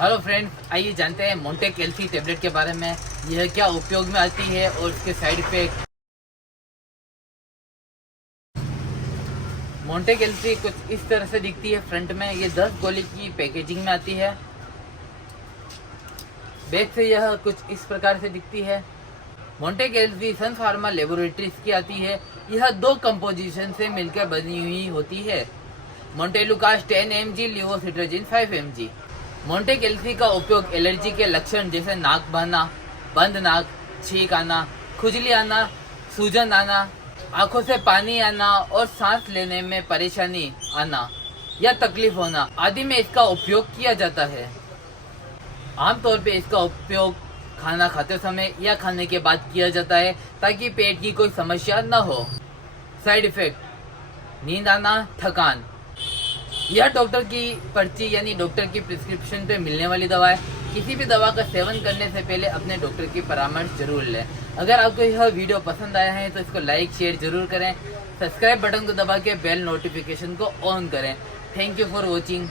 Hello friends, आइए जानते हैं मोंटेक एलसी टेबलेट के बारे में। यह क्या उपयोग में आती है और इसके साइड इफेक्ट। मोंटेक एलसी कुछ इस तरह से दिखती है फ्रंट में। ये 10 गोली की पैकेजिंग में आती है। बैक से यह कुछ इस प्रकार से दिखती है। मोंटेक एलसी सन फार्मा लेबोरेटरीज की आती है। यह 2 कंपोजिशन से मिलकर बनी हुई होती है। मोंटेलुकास 10 mg, levocetirizine 5 mg। Montek LC का उपयोग एलर्जी के लक्षण जैसे नाक बहना, बंद नाक, छींक आना, खुजली आना, सूजन आना, आंखों से पानी आना और सांस लेने में परेशानी आना या तकलीफ होना आदि में इसका उपयोग किया जाता है। आमतौर पे इसका उपयोग खाना खाते समय या खाने के बाद किया जाता है ताकि पेट की कोई समस्या न हो। साइड इफेक्ट: नींद आना, थकान। यह डॉक्टर की पर्ची यानी डॉक्टर की प्रिस्क्रिप्शन पे मिलने वाली दवा है। किसी भी दवा का सेवन करने से पहले अपने डॉक्टर की परामर्श जरूर लें। अगर आपको यह वीडियो पसंद आया है तो इसको लाइक शेयर जरूर करें। सब्सक्राइब बटन को दबा के बेल नोटिफिकेशन को ऑन करें। Thank you for watching.